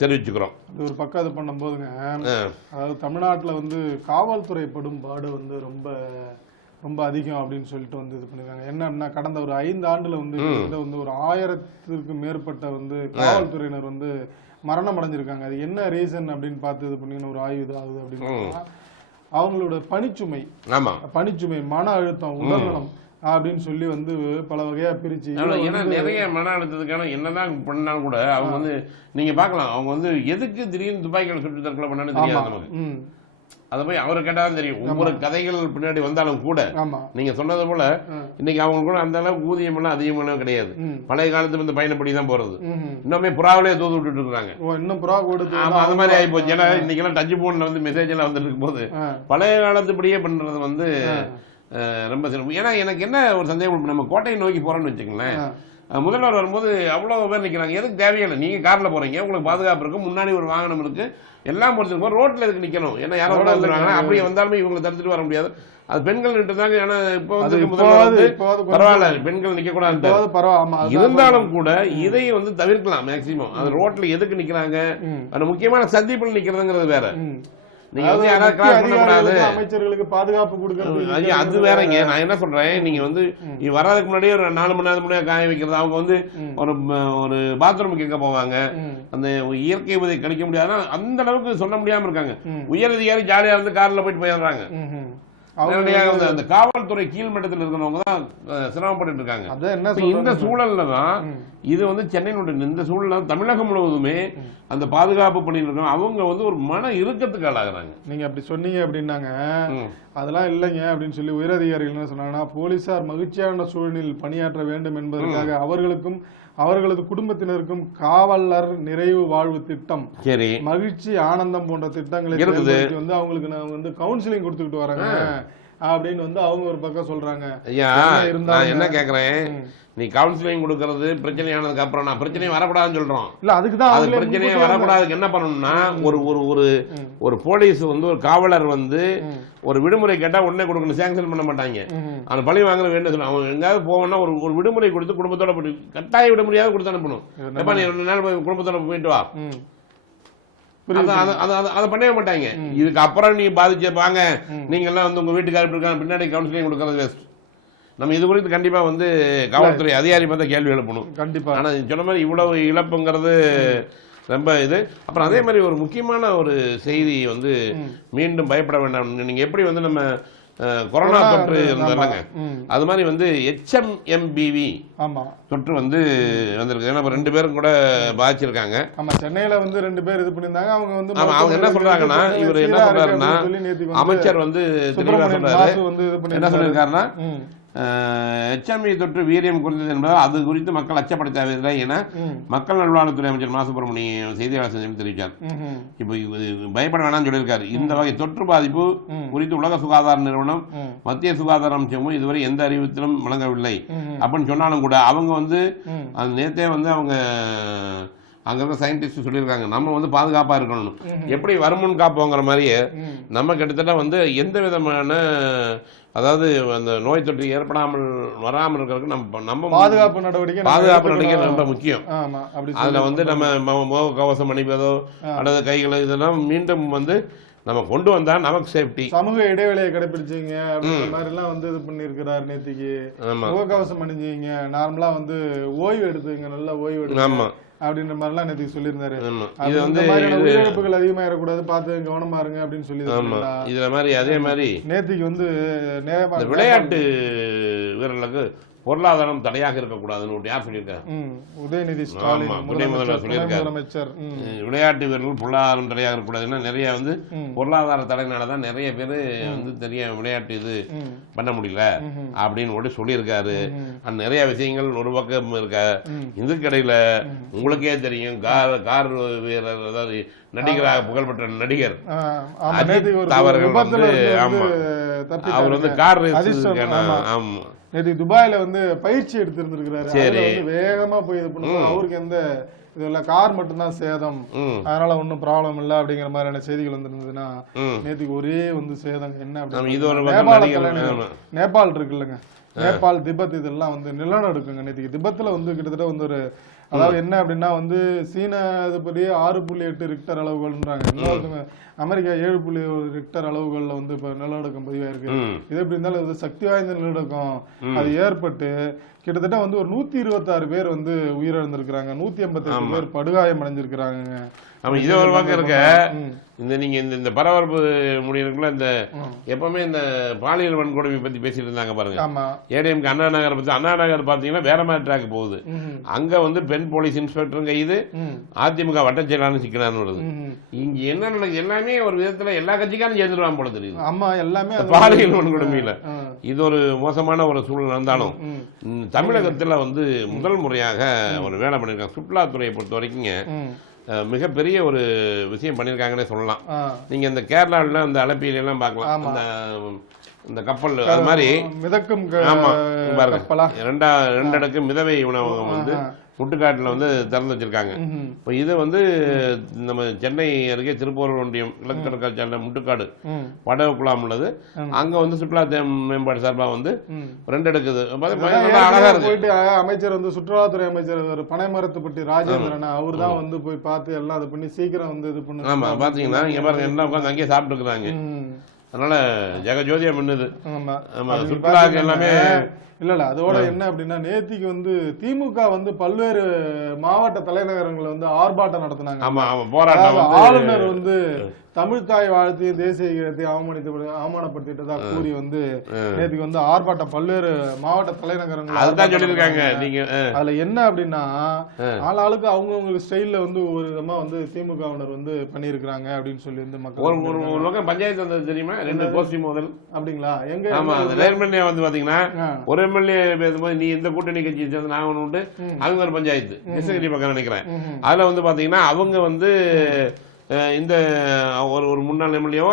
தெரிவிச்சுக்கிறோம். அது ஒரு பக்கம் இது பண்ணும்போதுங்க, அதாவது தமிழ்நாட்டில் வந்து காவல்துறை படும் பாடு வந்து ரொம்ப ரொம்ப அதிகம் அப்படின்னு சொல்லிட்டு வந்து இது பண்ணிருக்காங்க. என்னன்னா கடந்த ஒரு 5 ஆண்டுல வந்து ஒரு 1000த்திற்கும் மேற்பட்ட வந்து காவல்துறையினர் வந்து மரணம் அடைஞ்சிருக்காங்க. அது என்ன ரீசன் அப்படின்னு பார்த்து இது பண்ணீங்கன்னா ஒரு ஆய்வு ஆகுது அப்படின்னு அவங்களோட பணிச்சுமை, மன அழுத்தம், உடல்நலம் அப்படின்னு சொல்லி வந்து பல வகையா பிரிச்சு. ஏன்னா நிறைய மன அழுத்தத்துக்கான என்னதான் பண்ணாலும் கூட அவங்க வந்து நீங்க பாக்கலாம், அவங்க வந்து எதுக்கு திடீர்னு துப்பாக்கிகளை சுட்டு தற்கொலை பண்ணாலும் தெரியாது நமக்கு. அதை போய் அவரு கேட்டாலும் தெரியும். ஒவ்வொரு கதைகள் பின்னாடி வந்தாலும் கூட நீங்க சொன்னது போல இன்னைக்கு அவங்க கூட அந்த அளவுக்கு ஊதியம் எல்லாம் அதிகமான கிடையாது. பழைய காலத்துல இந்த பயணப்படி தான் போறது. இன்னுமே புறாவிலே தூது விட்டுட்டு இருக்காங்க. இன்னும் புறா கொடுத்து அது மாதிரி ஆகி போச்சு. ஏன்னா இன்னைக்கு எல்லாம் டச் போன்ல வந்து மெசேஜ் எல்லாம் வந்துட்டு இருக்கும் போது பழைய காலத்துப்படியே பண்றது வந்து ரொம்ப சிறப்பு. ஏன்னா எனக்கு என்ன ஒரு சந்தேகம், நம்ம கோட்டையை நோக்கி போறோம்னு வச்சுக்கங்களேன், முதல்வர் வரும்போது அவ்வளவு பேர் நிக்கிறாங்க. எதுக்கு தேவையில்லை, நீங்க கார்ல போறீங்க, உங்களுக்கு பாதுகாப்பு இருக்கு, முன்னாடி ஒரு வாகனம் இருக்கு, எல்லாம் பொறுத்து ரோட்ல எதுக்கு நிக்கணும்? ஏன்னா யாரோ வந்துருவாங்க, அப்படியே வந்தாலுமே இவங்களை தடுத்துட்டு வர முடியாது. அது பெண்கள் நின்றுதாங்க. ஏன்னா இப்போ வந்து பரவாயில்ல, பெண்கள் நிக்க கூடாது, இருந்தாலும் கூட இதை வந்து தவிர்க்கலாம் மேக்சிமம். அது ரோட்ல எதுக்கு நிக்கிறாங்க, அந்த முக்கியமான சந்திப்பில் நிக்கிறதுங்கிறது வேற. அமைச்சர்களுக்கு பாதுகாப்பு கொடுக்கறது அது வேறங்க. நான் என்ன சொல்றேன், நீங்க வந்து வர்றதுக்கு முன்னாடியே ஒரு 4 மணி நேரம் முன்னாடியே காய வைக்கிறது. அவங்க வந்து ஒரு பாத்ரூமுக்கு எங்க போவாங்க, அந்த இயற்கை உதவி கிடைக்க முடியாது, அந்த அளவுக்கு சொல்ல முடியாம இருக்காங்க. உயர் அதிகாரி ஜாலியா வந்து கார்ல போயிட்டு போயிடுறாங்க. அந்த காவல்துறை கீழ்மட்டத்தில் இருக்கிறவங்க தான் சிரமப்பட்டு இருக்காங்க. இந்த சூழல்ல தான் இது வந்து சென்னையினுடைய இந்த சூழல்ல தமிழகம் முழுவதுமே அந்த பாதுகாப்பு பணியில் இருக்கணும். அவங்க வந்து ஒரு மன இறுக்கத்துக்கு ஆளாகிறாங்க. நீங்க அப்படி சொன்னீங்க அப்படின்னாங்க, அதெல்லாம் இல்லைங்க அப்படின்னு சொல்லி உயரதிகாரிகள் என்ன சொன்னாங்கன்னா, போலீசார் மகிழ்ச்சியான சூழலில் பணியாற்ற வேண்டும் என்பதற்காக அவர்களுக்கும் அவர்களது குடும்பத்தினருக்கும் காவலர் நிறைவு வாழ்வு திட்டம், மகிழ்ச்சி ஆனந்தம் போன்ற திட்டங்களை வந்து அவங்களுக்கு நான் வந்து கவுன்சிலிங் கொடுத்துக்கிட்டு வராங்க. அப்படின்னு வந்து அவங்க ஒரு பக்கம் சொல்றாங்க. ஐயா நான் என்ன கேக்குறேன், நீ கவுன்சிலிங் கொடுக்கறது பிரச்சனையானதுக்கு அப்புறம் நான் பிரச்சனையே வரக்கூடாதுன்னு சொல்றோம். இல்ல அதுக்குதான் அது பிரச்சனையே வரக்கூடாதுக்கு என்ன பண்ணணும்னா ஒரு ஒரு ஒரு ஒரு போலீஸ் வந்து ஒரு காவலர் வந்து ஒரு விடுமுறை கேட்டா உடனே கொடுக்கணும், சாங்ஷன் பண்ண மாட்டாங்க. அந்த பழி வாங்குற வேண்டும் அவங்க எங்காவது போவோம்னா ஒரு விடுமுறை கொடுத்து குடும்பத்தோட கட்டாய விடுமுறையாவது கொடுத்து அனுப்பணும். எப்ப நீ 2 நாள் குடும்பத்தோட போயிட்டு வா, அதை பண்ணவே மாட்டாங்க. இதுக்கு அப்புறம் நீங்க பாதிச்சப்பாங்க நீங்க எல்லாம் வந்து உங்க வீட்டுக்காரர் இருக்காங்க பின்னாடி கவுன்சிலிங் கொடுக்கறது வேஸ்ட். நம்ம இது குறித்து கண்டிப்பா வந்து காவல்துறை அதிகாரி பார்த்தா கேள்வி எழுப்பணும் கண்டிப்பா. ஆனா சொன்ன மாதிரி இவ்வளவு இழப்புங்கிறது ரொம்ப இது. அப்புறம் அதே மாதிரி ஒரு முக்கியமான ஒரு செய்தி வந்து மீண்டும் பயப்பட வேண்டாம். நீங்க எப்படி வந்து நம்ம கொரோனா தொற்று இருந்தாங்க அது மாதிரி வந்து HMMBV தொற்று வந்து வந்திருக்கு. ஏன்னா 2 பேரும் கூட பாதிச்சிருக்காங்க. ஆமா சென்னையில வந்து 2 பேர் இது பண்ணிருந்தாங்க. அவங்க வந்து அவங்க என்ன சொல்றாங்கன்னா இவர் என்ன சொல்றாருன்னா அமைச்சர் வந்து தெளிவா சொல்றாரு. என்ன சொல்லியிருக்காருன்னா HMV தொற்று வீரியம் குறைந்தது என்பதால் அது குறித்து மக்கள் அச்சப்பட தேவையில்லை என மக்கள் நல்வாழ்வுத்துறை அமைச்சர் மா சுப்பிரமணியம் செய்தியாளர் சந்திப்பில் தெரிவித்தார். இப்போ பயப்பட வேணாம்னு சொல்லியிருக்காரு. இந்த வகை தொற்று பாதிப்பு குறித்து உலக சுகாதார நிறுவனம் மத்திய சுகாதார அமைச்சமும் இதுவரை எந்த அறிவித்திலும் வழங்கவில்லை அப்படின்னு சொன்னாலும் கூட அவங்க வந்து நேத்தே வந்து அவங்க அங்க இருக்க சயின்டிஸ்ட் சொல்லியிருக்காங்க நம்ம வந்து பாதுகாப்பா இருக்கணும். எப்படி வருமுன் காப்போங்கிற மாதிரியே நம்ம கிட்டத்தட்ட வந்து எந்த விதமான அதாவது அந்த நோய் தொற்று ஏற்படாமல் வராமல் இருக்கிறதுக்கு நம்ம பாதுகாப்பு நடவடிக்கை ரொம்ப முக்கியம். அதுல வந்து நம்ம முக கவசம் அணிப்பதோ அல்லது கைகளை இதெல்லாம் மீண்டும் வந்து நம்ம கொண்டு வந்தா நமக்கு சேஃப்டி. சமூக இடைவெளியை கடைபிடிச்சிங்க அப்படின்ற மாதிரி எல்லாம் வந்து இது பண்ணிருக்கிறாரு நேத்திக்கு. முகக்கவசம் அணிஞ்சிங்க, நார்மலா வந்து ஓய்வு எடுத்துங்க, நல்லா ஓய்வு எடுங்க அப்படின்ற மாதிரி எல்லாம் நேத்திக்கு சொல்லியிருந்தாரு. இது வந்து உயிரிழப்புகள் அதிகமா இருக்கக்கூடாது, பார்த்து கவனமா இருங்க அப்படின்னு சொல்லி இதுல மாதிரி அதே மாதிரி நேத்திக்கு வந்து விளையாட்டு வீரர்களுக்கு பொருளாதாரம் தடையாக இருக்கக்கூடாதுன்னு யார் சொல்லியிருக்காரு? உதயநிதி ஸ்டாலின் முதல்வர் சொல்லியிருக்காரு. விளையாட்டு வீரர்கள் பொருளாதாரம் தடையாக இருக்கக்கூடாதுன்னா நிறைய வந்து பொருளாதார தடைனாலதான் நிறைய பேர் வந்து தெரிய விளையாட்டு இது பண்ண முடியல அப்படின்னு கூட சொல்லியிருக்காரு. நிறைய விஷயங்கள் ஒரு பக்கம் இருக்க. இதுக்கிடையில உங்களுக்கே தெரியும் கார் வீரர் அதாவது நடிகராக புகழ்பெற்ற நடிகர் அஜித் அவர்கள் வந்து ஆமா அவர் வந்து கார் ரேஸ் ஆமா நேற்று துபாயில வந்து பயிற்சி எடுத்திருந்திருக்கிறாரு. வேகமா போய் இது பண்ணுவோம். அவருக்கு எந்த இதுல கார் மட்டும்தான் சேதம், அதனால ஒன்னும் ப்ராப்ளம் இல்ல அப்படிங்கிற மாதிரியான செய்திகள் வந்திருந்ததுன்னா நேற்றுக்கு ஒரே வந்து சேதம் என்ன அப்படின்னு நேபாள் இருக்கு இல்லைங்க, நேபாள் திபெத் இதெல்லாம் வந்து நிலநடுக்குங்க. நேற்றுக்கு திபெத்துல வந்து கிட்டத்தட்ட வந்து ஒரு அதாவது என்ன அப்படின்னா வந்து சீன இதுபடி 6.8 ரிக்டர் அளவுகள்ன்றாங்க. இன்னொருத்தவங்க அமெரிக்கா 7.1 ரிக்டர் அளவுகள்ல வந்து இப்ப நிலநடுக்கம் பதிவாயிருக்கு. இது எப்படி இருந்தாலும் இது சக்தி வாய்ந்த நிலநடுக்கம் அது ஏற்பட்டு கிட்டத்தட்ட வந்து ஒரு 126 பேர் வந்து உயிரிழந்திருக்கிறாங்க, 188 பேர் படுகாயம் அடைஞ்சிருக்கிறாங்க. ஆமா இது ஒரு பக்கம் இருக்க. இந்த நீங்க இந்த பரபரப்பு முடியறதுக்குள்ள இந்த எப்பவுமே இந்த பாலியல் வன்கொடுமை பத்தி பேசிட்டு இருந்தாங்க பாருங்க. ஏடிஎம்கே அண்ணா நகர் பத்தி, அண்ணா நகர் பாத்தீங்கன்னா வேற மாதிரி ட்ராக் போகுது. அங்க வந்து பெண் போலீஸ் இன்ஸ்பெக்டர் கைது, அதிமுக வட்ட செயலாளர் சிக்கனான்னு வருது. இங்க என்ன நடக்குது எல்லாமே ஒரு விதத்துல எல்லா கட்சிக்காரும் சேர்ந்துருவான் போல தெரியுது. ஆமா எல்லாமே பாலியல் வன்கொடுமையில இது ஒரு மோசமான ஒரு சூழல் இருந்தாலும் தமிழகத்துல வந்து முதல் முறையாக ஒரு வேலை பண்ணிருக்காங்க. சுற்றுலாத்துறையை பொறுத்த வரைக்கும் மிகப்பெரிய ஒரு விஷயம் பண்ணிருக்காங்கன்னே சொல்லலாம். நீங்க இந்த கேரளாவில் அந்த அலப்பியில எல்லாம் பார்க்கலாம். இந்த கப்பல் அது மாதிரி மிதக்கும் பாருங்க 2 அடுக்கு மிதவை உணவகம் வந்து முட்டுக்காட்டுல வந்து திறந்து வச்சிருக்காங்க. இப்போ இது வந்து நம்ம சென்னை அருகே திருப்பூர் ஒன்றியம் கிழக்கு சாலை முட்டுக்காடு படகு குழாம் உள்ளது. அங்க வந்து சுற்றுலா மேம்பாடு சார்பா வந்து 2 அடுக்குது அழகா போயிட்டு அமைச்சர் வந்து சுற்றுலாத்துறை அமைச்சர் பனைமரத்துப்பட்டி ராஜேந்திரன் அவர் தான் வந்து போய் பார்த்து எல்லாம் இது பண்ணி சீக்கிரம் வந்து இது பண்ணு. ஆமா பாத்தீங்கன்னா இங்க பாருங்க என்ன உட்காந்து அங்கேயே சாப்பிட்டு இருக்கிறாங்க. அதனால ஜெகஜோதியா பண்ணுது. ஆமா சுற்றுலாக்கு எல்லாமே இல்ல அதோட என்ன அப்படின்னா நேத்திக்கு வந்து திமுக வந்து பல்வேறு மாவட்ட தலைநகரங்களை வந்து ஆர்ப்பாட்டம் நடத்தினாங்க. ஆளுநர் வந்து தமிழ்தாய் வாழ்த்தி தேசிய கீதத்தை அவமானப்படுத்திட்டதா கூறி வந்து நேற்றுக்கு வந்து ஆர்ப்பாட்டம் பல்வேறு மாவட்ட தலைநகரங்கள். அதுல என்ன அப்படின்னா ஆளாளுக்கு அவங்கவுங்களுக்கு ஸ்டைல்ல வந்து ஒரு விதமா வந்து திமுகவினர் வந்து பண்ணிருக்காங்க அப்படின்னு சொல்லி வந்து மக்கள் பஞ்சாயத்து வந்தது தெரியுமா? 2 கோஷ்டி மோதல் அப்படிங்களா? எங்க எம்எல்ஏ வந்து பாத்தீங்கன்னா ஒரு எம்எல்ஏ பேசும்போது நீ இந்த கூட்டணி கட்சியை சேர்ந்து நான் ஒண்ணு உண்டு அவங்க ஒரு பஞ்சாயத்து கிருஷ்ணகிரி பக்கம் நினைக்கிறேன். அதுல வந்து பாத்தீங்கன்னா அவங்க வந்து இந்த ஒரு முன்னாள் எம்எல்ஏவோ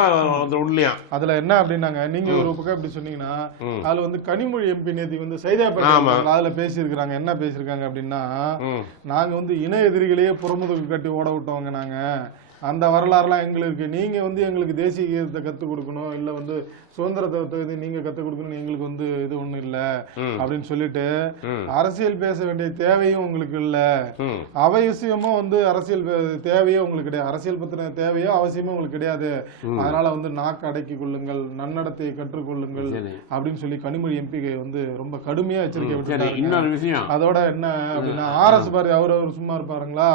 உள்ளியா அதுல என்ன அப்படின்னாங்க, நீங்க ஒரு பக்கம் இப்படி சொன்னீங்கன்னா அதுல வந்து கனிமொழி எம்பி நேத்தி வந்து சைதாப்பேட்டை அதுல பேசியிருக்கிறாங்க. என்ன பேசியிருக்காங்க அப்படின்னா, நாங்க வந்து இன எதிரிகளையே புறமுதுகு கட்டி ஓட விட்டவங்க, நாங்க அந்த வரலாறுலாம் எங்களுக்கு, நீங்க வந்து எங்களுக்கு தேசிய கீதத்தை கத்துக் கொடுக்கணும், இல்ல வந்து சுதந்திரத்தை நீங்க கத்துக் கொடுக்கணும், எங்களுக்கு வந்து இது ஒண்ணும் இல்ல அப்படின்னு சொல்லிட்டு அரசியல் பேச வேண்டிய தேவையும் உங்களுக்கு இல்ல, அவசியமும் வந்து அரசியல் தேவையோ உங்களுக்கு கிடையாது, அரசியல் பத்தின தேவையோ அவசியமும் உங்களுக்கு கிடையாது, அதனால வந்து நாக்கு அடக்கி கொள்ளுங்கள், நன்னடத்தையை கற்றுக்கொள்ளுங்கள் அப்படின்னு சொல்லி கனிமொழி எம்பி வந்து ரொம்ப கடுமையா எச்சரிக்கை விட்டுருக்காங்க. அதோட என்ன அப்படின்னா, ஆர்எஸ் பாரதி அவர் சும்மா இருப்பாருங்களா,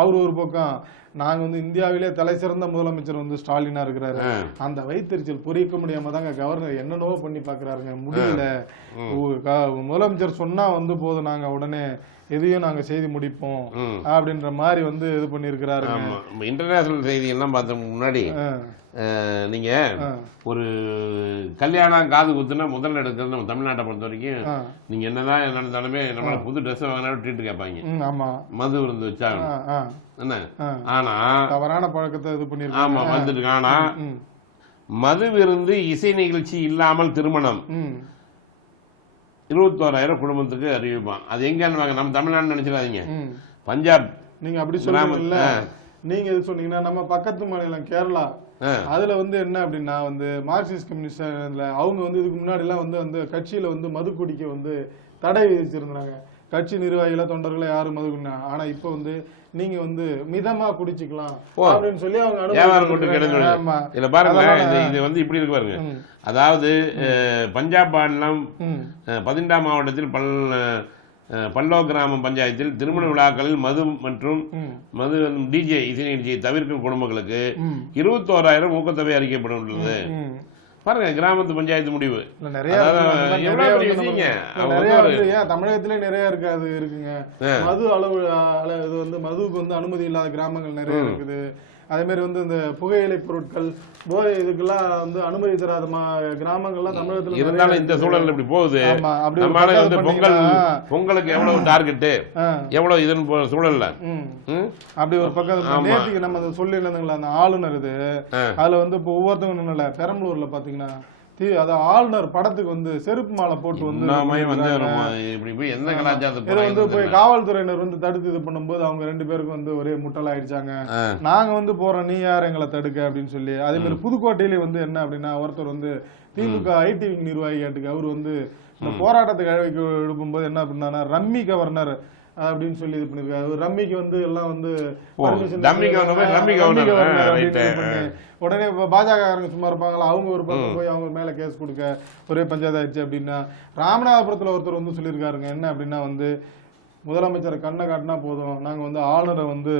அவரு ஒரு பக்கம், நாங்க வந்து இந்தியாவிலே தலை சிறந்த முதலமைச்சர் வந்து ஸ்டாலினா இருக்கிறாரு, அந்த வயிற்றுச்சல் பொறிக்க முடியாம தாங்க கவர்னர் என்னென்னவோ பண்ணி பாக்குறாருங்க, முடியல, முதலமைச்சர் சொன்னா வந்து போதும், நாங்க உடனே எதையும் நாங்க செய்து முடிப்போம் அப்படின்ற மாதிரி வந்து இது பண்ணிருக்கிறாரு. இன்டர்நேஷனல் செய்தி எல்லாம் பார்த்த முன்னாடி நீங்க ஒரு கல்யாணம் காது குத்துனா முதல்ல எடுக்கிறது நம்ம தமிழ்நாட்டை பொறுத்த வரைக்கும், நீங்க என்னதான் நடந்தாலுமே நம்ம புது ட்ரெஸ் வாங்கினா ட்ரீட் கேட்பாங்க, மது விருந்து வச்சாங்க என்ன, ஆனா தவறான பழக்கத்தை இது பண்ணிருக்காங்க. ஆமா வந்துட்டு, ஆனா மது விருந்து இசை நிகழ்ச்சி இல்லாமல் திருமணம் 21,000 குடும்பத்துக்கு அறிவிப்பான். அது எங்கன்னு நம்ம தமிழ்நாடு நினைச்சிடாதீங்க, பஞ்சாப். நீங்க அப்படி சொல்றீங்கல்ல, நீங்க இது சொன்னீங்கன்னா நம்ம பக்கத்து மாநிலம் கேரளா, அதுல வந்து என்ன அப்படின்னா வந்து மார்க்சிஸ்ட் கம்யூனிஸ்ட் அவங்க வந்து இதுக்கு முன்னாடி எல்லாம் வந்து அந்த கட்சியில வந்து மது குடிக்க வந்து தடை விதிச்சிருந்தாங்க, கட்சி நிர்வாகிகள தொண்டர்களை யாரும் மது குடினா, ஆனா இப்ப வந்து நீங்க வந்து மிதமா குடிச்சுக்கலாம் அப்படின்னு சொல்லி அவங்க இதுல பாருங்க, இது வந்து இப்படி இருக்கு பாருங்க, அதாவது பஞ்சாப் மாநிலம் 18ஆம் மாவட்டத்தில் பல்லோ கிராம பஞ்சாயத்தில் திருமண விழாக்களில் மது மற்றும் மது டிஜே இசை நிகழ்ச்சியை தவிர்க்கும் குடும்பங்களுக்கு 21,000 ஊக்கத்தொகை அறிக்கப்பட்டுள்ளது. பாருங்க, கிராமத்து பஞ்சாயத்து முடிவு. தமிழகத்திலே நிறைய இருக்காது இருக்குங்க மது அளவு, இது வந்து மதுவுக்கு வந்து அனுமதி இல்லாத கிராமங்கள் நிறைய இருக்குது. அதே மாதிரி வந்து இந்த புகையிலை பொருட்கள் போதை இதுக்கெல்லாம் வந்து அனுமதி தராத கிராமங்கள்லாம் தமிழகத்துல இருந்தாலும் இந்த சூழல் இப்படி போகுது. பொங்கலுக்கு எவ்வளவு டார்கெட், எவ்வளவு இதன் சூழல்ல அப்படி ஒரு பக்கம் நேற்றுக்கு நம்ம சொல்லி இருந்தீங்களா, அந்த ஆளுநர் இது அதுல வந்து இப்போ ஒவ்வொருத்தவங்க பெரம்பலூர்ல பாத்தீங்கன்னா ஆளுநர் படத்துக்கு வந்து செருப்பு மாலை போட்டு வந்து போய் காவல்துறையினர் வந்து தடுத்து இது பண்ணும்போது அவங்க 2 பேருக்கும் வந்து ஒரே முட்டலாயிடுச்சாங்க. நாங்க வந்து போறோம், நீ யார் எங்களை தடுக்க அப்படின்னு சொல்லி. அதே மாதிரி புதுக்கோட்டையிலே வந்து என்ன அப்படின்னா, ஒருத்தர் வந்து திமுக ஐடி விங் நிர்வாகி கேட்டுக்கு அவர் வந்து இந்த போராட்டத்துக்கு அழைப்பு எழுப்பும்போது என்ன பண்ணா, ரம்மி கவர்னர் அப்படின்னு சொல்லி இது பண்ணிருக்காரு. ரம்மிக்கு வந்து எல்லாம் வந்து உடனே பாஜக சும்மா இருப்பாங்களா, அவங்க ஒரு பக்கம் போய் அவங்க மேல கேஸ் கொடுக்க ஒரே பஞ்சாயத்து ஆயிடுச்சு அப்படின்னா. ராமநாதபுரத்துல ஒருத்தர் வந்து சொல்லியிருக்காருங்க, என்ன அப்படின்னா வந்து முதலமைச்சரை கண்ணை காட்டினா போதும், நாங்க வந்து ஆளுநரை வந்து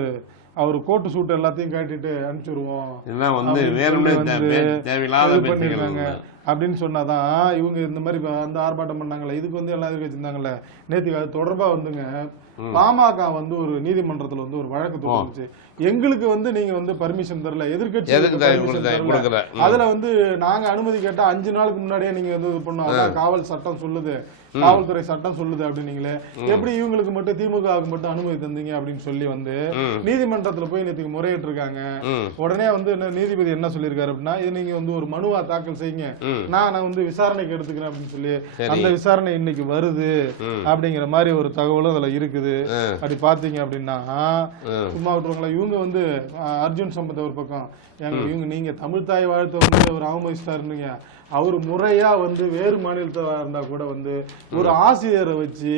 அவரு கோட்டு சூட்டு எல்லாத்தையும் காட்டிட்டு அனுப்பிச்சிருவோம் பண்ணிருக்காங்க அப்படின்னு சொன்னாதான் இவங்க இந்த மாதிரி அந்த ஆர்ப்பாட்டம் பண்ணாங்கல்ல, இதுக்கு வந்து எல்லாம் எதிர்க்க வச்சிருந்தாங்கல்ல. நேற்றுக்கு அது தொடர்பா வந்துங்க பாமக வந்து ஒரு நீதிமன்றத்துல வந்து ஒரு வழக்கு தொடர்ந்துச்சு. எங்களுக்கு வந்து நீங்க வந்து பர்மிஷன் தரல, எதிர்கட்சி அதுல வந்து நாங்க அனுமதி கேட்டா 5 நாளுக்கு முன்னாடியே நீங்க வந்து இது பண்ணோம், அதான் காவல் சட்டம் சொல்லுது, காவல்துறை சட்டம் சொல்லுது அப்படின்னீங்களே, எப்படி இவங்களுக்கு மட்டும் திமுகவுக்கு மட்டும் அனுமதி தந்தீங்க அப்படின்னு சொல்லி வந்து நீதிமன்றத்துல போய் நேற்றுக்கு முறையிட்டு இருக்காங்க. உடனே வந்து நீதிபதி என்ன சொல்லியிருக்காரு அப்படின்னா, இது நீங்க வந்து ஒரு மனுவா தாக்கல் செய்யுங்க, நான் வந்து விசாரணைக்கு எடுத்துக்கிறேன் அப்படின்னு சொல்லி அந்த விசாரணை இன்னைக்கு வருது அப்படிங்கிற மாதிரி ஒரு தகவலும் அதுல இருக்குது. அப்படி பாத்தீங்க அப்படின்னா சும்மா விட்டுருவாங்களா, இவங்க வந்து அர்ஜுன் சம்பத் ஒரு பக்கம், இவங்க நீங்க தமிழ் தாய் வாழ்த்தை வந்து ஒரு அவமதிச்சிட்டாருங்க, அவரு முறையா வந்து வேறு மாநிலத்தவா இருந்தா கூட வந்து ஒரு ஆசிரியரை வச்சு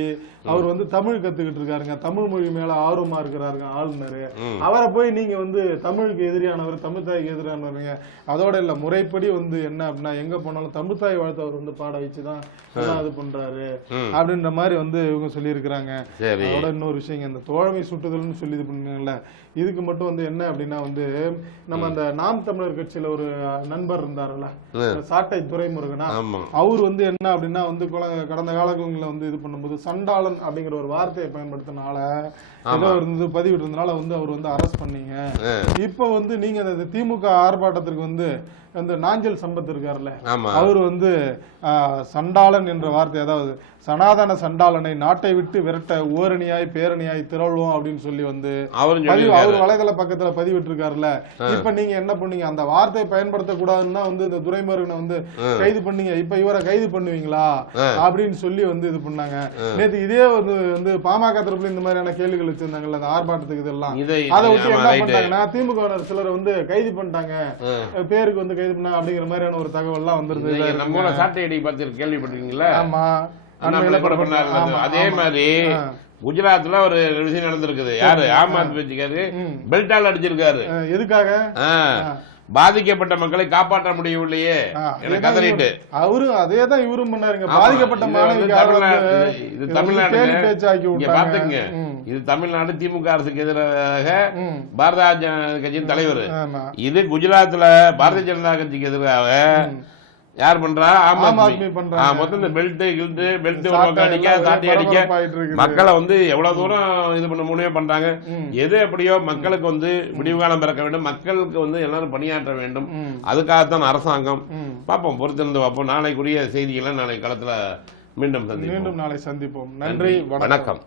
அவர் வந்து தமிழ் கத்துக்கிட்டு இருக்காருங்க, தமிழ் மொழி மேல ஆர்வமா இருக்கிறாருங்க ஆளுநர், அவரை போய் நீங்க வந்து தமிழுக்கு எதிரியானவர், தமிழ் தாய்க்கு எதிரானவருங்க. அதோட இல்ல, முறைப்படி வந்து என்ன அப்படின்னா எங்க போனாலும் தமிழ் தாய் வாழ்த்து அவர் வந்து பாட வச்சுதான் இது பண்றாரு அப்படின்ற மாதிரி வந்து இவங்க சொல்லி இருக்கிறாங்க. அதோட இன்னொரு விஷயம், இந்த தோழமை சுட்டுதல்னு சொல்லி இது பண்ணீங்கல்ல, இதுக்கு மட்டும் வந்து என்ன அப்படின்னா வந்து நம்ம அந்த நாம் தமிழர் கட்சியில ஒரு நண்பர் இருந்தாருல்ல, சாட்டை துரைமுருகனா ஆமா. அவர் வந்து என்ன அப்படின்னா வந்து கடந்த காலங்களில் வந்து இது பண்ணும்போது சண்டாளன் அப்படிங்கிற ஒரு வார்த்தையை பயன்படுத்தினால ஏதோ இருந்து பதிவிட்டு இருந்தனால வந்து அவர் வந்து அரெஸ்ட் பண்ணீங்க. இப்ப வந்து நீங்க அந்த திமுக ஆர்ப்பாட்டத்திற்கு வந்து அந்த நாஞ்சல் சம்பத் இருக்காருல்ல, அவர் வந்து சண்டாளன் என்ற வார்த்தை, அதாவது சனாதன சண்டாளனை நாட்டை விட்டு விரட்ட ஓரணியாய் பேரணியாய் திரள்வோம் அப்படின்னு சொல்லி வந்து அவர் வலைதள பக்கத்துல பதிவிட்டு இருக்காருல்ல. இப்ப நீங்க என்ன பண்ணீங்க, அந்த வார்த்தையை பயன்படுத்த கூடாதுன்னா வந்து இந்த துரைமுருகனை வந்து கைது பண்ணீங்க, இப்ப இவரை கைது பண்ணுவீங்களா அப்படின்னு சொல்லி வந்து இது பண்ணாங்க. நேற்று இதே வந்து பாமக தரப்புல இந்த மாதிரியான கேள்விகள் வச்சிருந்தாங்கல்ல அந்த ஆர்ப்பாட்டத்துக்கு, இதெல்லாம் அதை வச்சு என்ன பண்ணாங்கன்னா திமுக சிலர் வந்து கைது பண்ணிட்டாங்க, பேருக்கு வந்து கைது பண்ணாங்க அப்படிங்கிற மாதிரியான ஒரு தகவல் எல்லாம் வந்துருது. கேள்விப்பட்டிருக்கீங்களா? ஆமா, அதே மாதிரி குஜராத்ல ஒரு விஷயம் நடந்திருக்குது. யாரு ஆம் ஆத்மி கட்சிக்காரு பெல்டால் அடிச்சிருக்காரு. எதுக்காக? பாதிக்கப்பட்ட மக்களை காப்பாற்ற முடியவில்லையே என கதறிட்டு அவரும் அதேதான் இவரும் பண்ணாருங்க. பாதிக்கப்பட்ட இது தமிழ்நாடு பாத்துங்க, இது தமிழ்நாடு திமுக அரசுக்கு எதிராக பாரதிய ஜனதா கட்சியின் தலைவர். இது குஜராத்ல பாரதிய ஜனதா கட்சிக்கு எதிராக யார் பண்றா? ஆம் ஆத்மி பண்றா. மொத்தம் இந்த பெல்ட் சாட்டி அடிக்க மக்களை வந்து எவ்வளவு தூரம் இது பண்ண முடியுமோ பண்றாங்க. எது எப்படியோ மக்களுக்கு வந்து விடிவு காலம் பிறக்க வேண்டும், மக்களுக்கு வந்து எல்லாரும் பணியாற்ற வேண்டும். அதுக்காகத்தான் அரசாங்கம். பார்ப்போம், பொறுத்திருந்து பார்ப்போம். நாளைக்குரிய செய்திகளை நாளை களத்துல மீண்டும் நாளை சந்திப்போம். நன்றி, வணக்கம்.